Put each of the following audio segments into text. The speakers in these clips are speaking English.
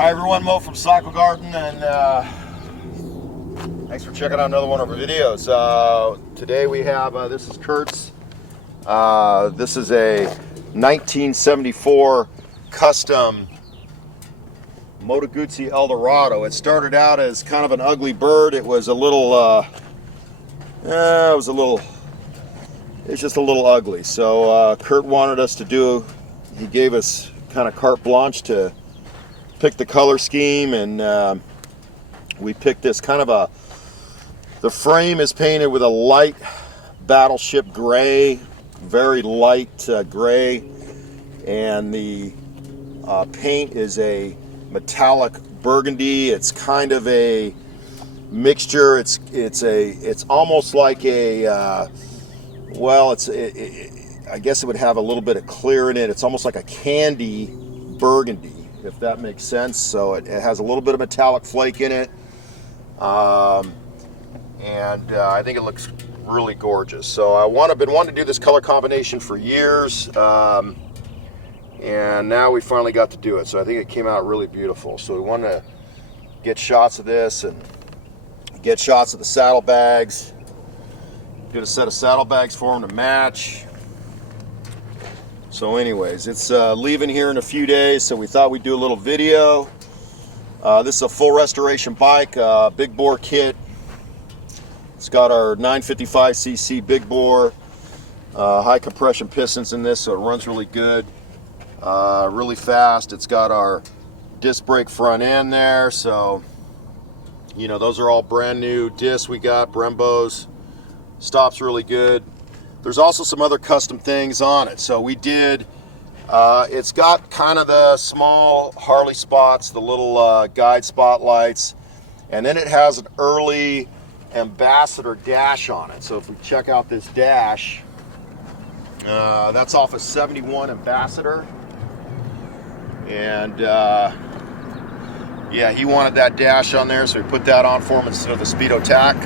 Hi everyone, Mo from Cycle Garden, and thanks for checking out another one of our videos. Today we have, this is Curt's. This is a 1974 custom Moto Guzzi Eldorado. It started out as kind of an ugly bird. It was a little, it's just a little ugly. So Curt wanted us to do, he gave us kind of carte blanche to pick the color scheme, and we picked this kind of the frame is painted with a light battleship gray, very light gray, and the paint is a metallic burgundy. It's kind of a mixture. It's almost like a well, I guess it would have a little bit of clear in it. It's almost like a candy burgundy, if that makes sense. So it has a little bit of metallic flake in it, and I think it looks really gorgeous. So I've been wanting to do this color combination for years, and now we finally got to do it. So I think it came out really beautiful. So we want to get shots of this and get shots of the saddlebags. Get a set of saddlebags for them to match. So anyways, it's leaving here in a few days, so we thought we'd do a little video. This is a full restoration bike, big bore kit. It's got our 955cc big bore, high compression pistons in this, so it runs really good, really fast. It's got our disc brake front end there, so you know, those are all brand new discs we got, Brembos. Stops really good. There's also some other custom things on it. So we did, it's got kind of the small Harley spots, the little guide spotlights, and then it has an early Ambassador dash on it. So if we check out this dash, that's off a 71 Ambassador. And yeah, he wanted that dash on there, so we put that on for him instead of the Speedo tack.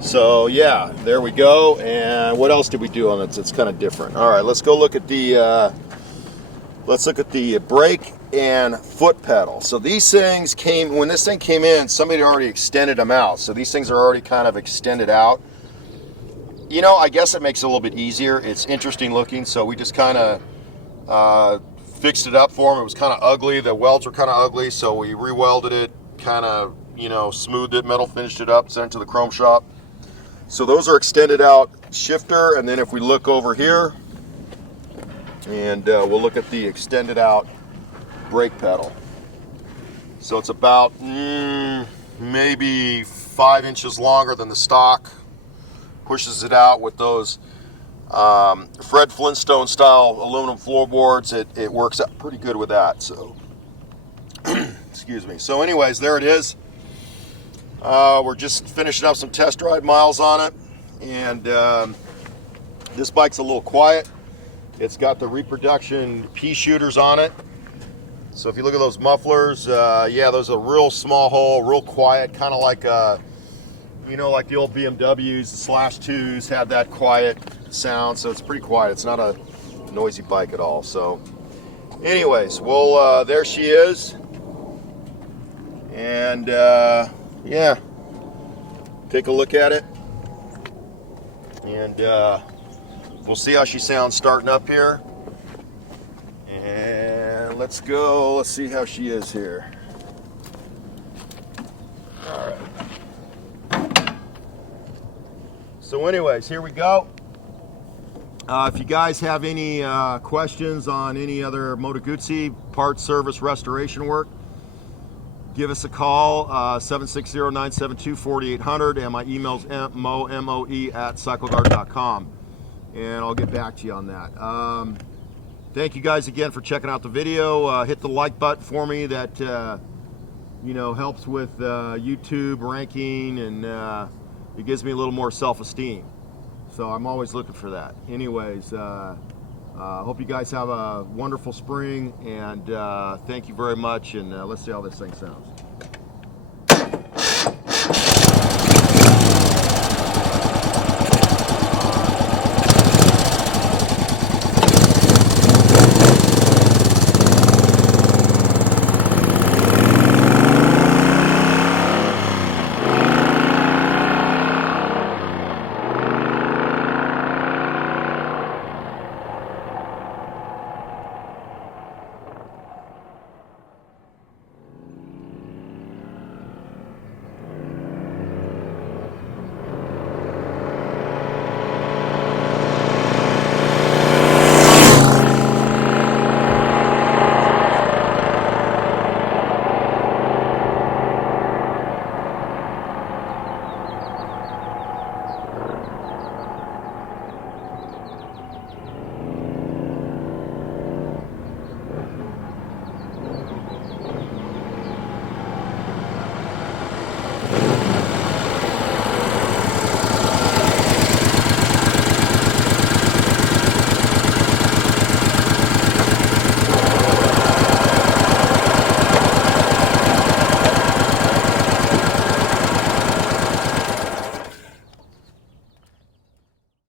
So yeah, there we go. And what else did we do on it? It's kind of different. All right, let's go look at the brake and foot pedal. So these things came, when this thing came in, somebody had already extended them out. So these things are already kind of extended out. You know, I guess it makes it a little bit easier. It's interesting looking, so we just kind of fixed it up for them. It was kind of ugly. The welds were kind of ugly, so we re-welded it, kind of, you know, smoothed it, metal finished it up, sent it to the chrome shop. So those are extended out shifter, and then if we look over here, and we'll look at the extended out brake pedal. So it's about maybe 5 inches longer than the stock. Pushes it out with those Fred Flintstone style aluminum floorboards. It works out pretty good with that. So excuse me. So anyways, there it is. We're just finishing up some test ride miles on it, and this bike's a little quiet. It's got the reproduction pea shooters on it. So if you look at those mufflers, yeah, those are real small hole, real quiet, kind of like you know, like the old BMWs, the Slash 2s had that quiet sound. So it's pretty quiet. It's not a noisy bike at all. So anyways, well, there she is, and yeah, take a look at it, and we'll see how she sounds starting up here. And let's go, let's see how she is here. All right. So anyways, here we go. If you guys have any questions on any other Moto Guzzi parts, service, restoration work, give us a call, 760-972-4800, and my email's moe@cyclegarden.com, and I'll get back to you on that. Thank you guys again for checking out the video. Hit the like button for me. That you know, helps with YouTube ranking, and it gives me a little more self-esteem. So I'm always looking for that. Anyways, hope you guys have a wonderful spring, and thank you very much, and let's see how this thing sounds.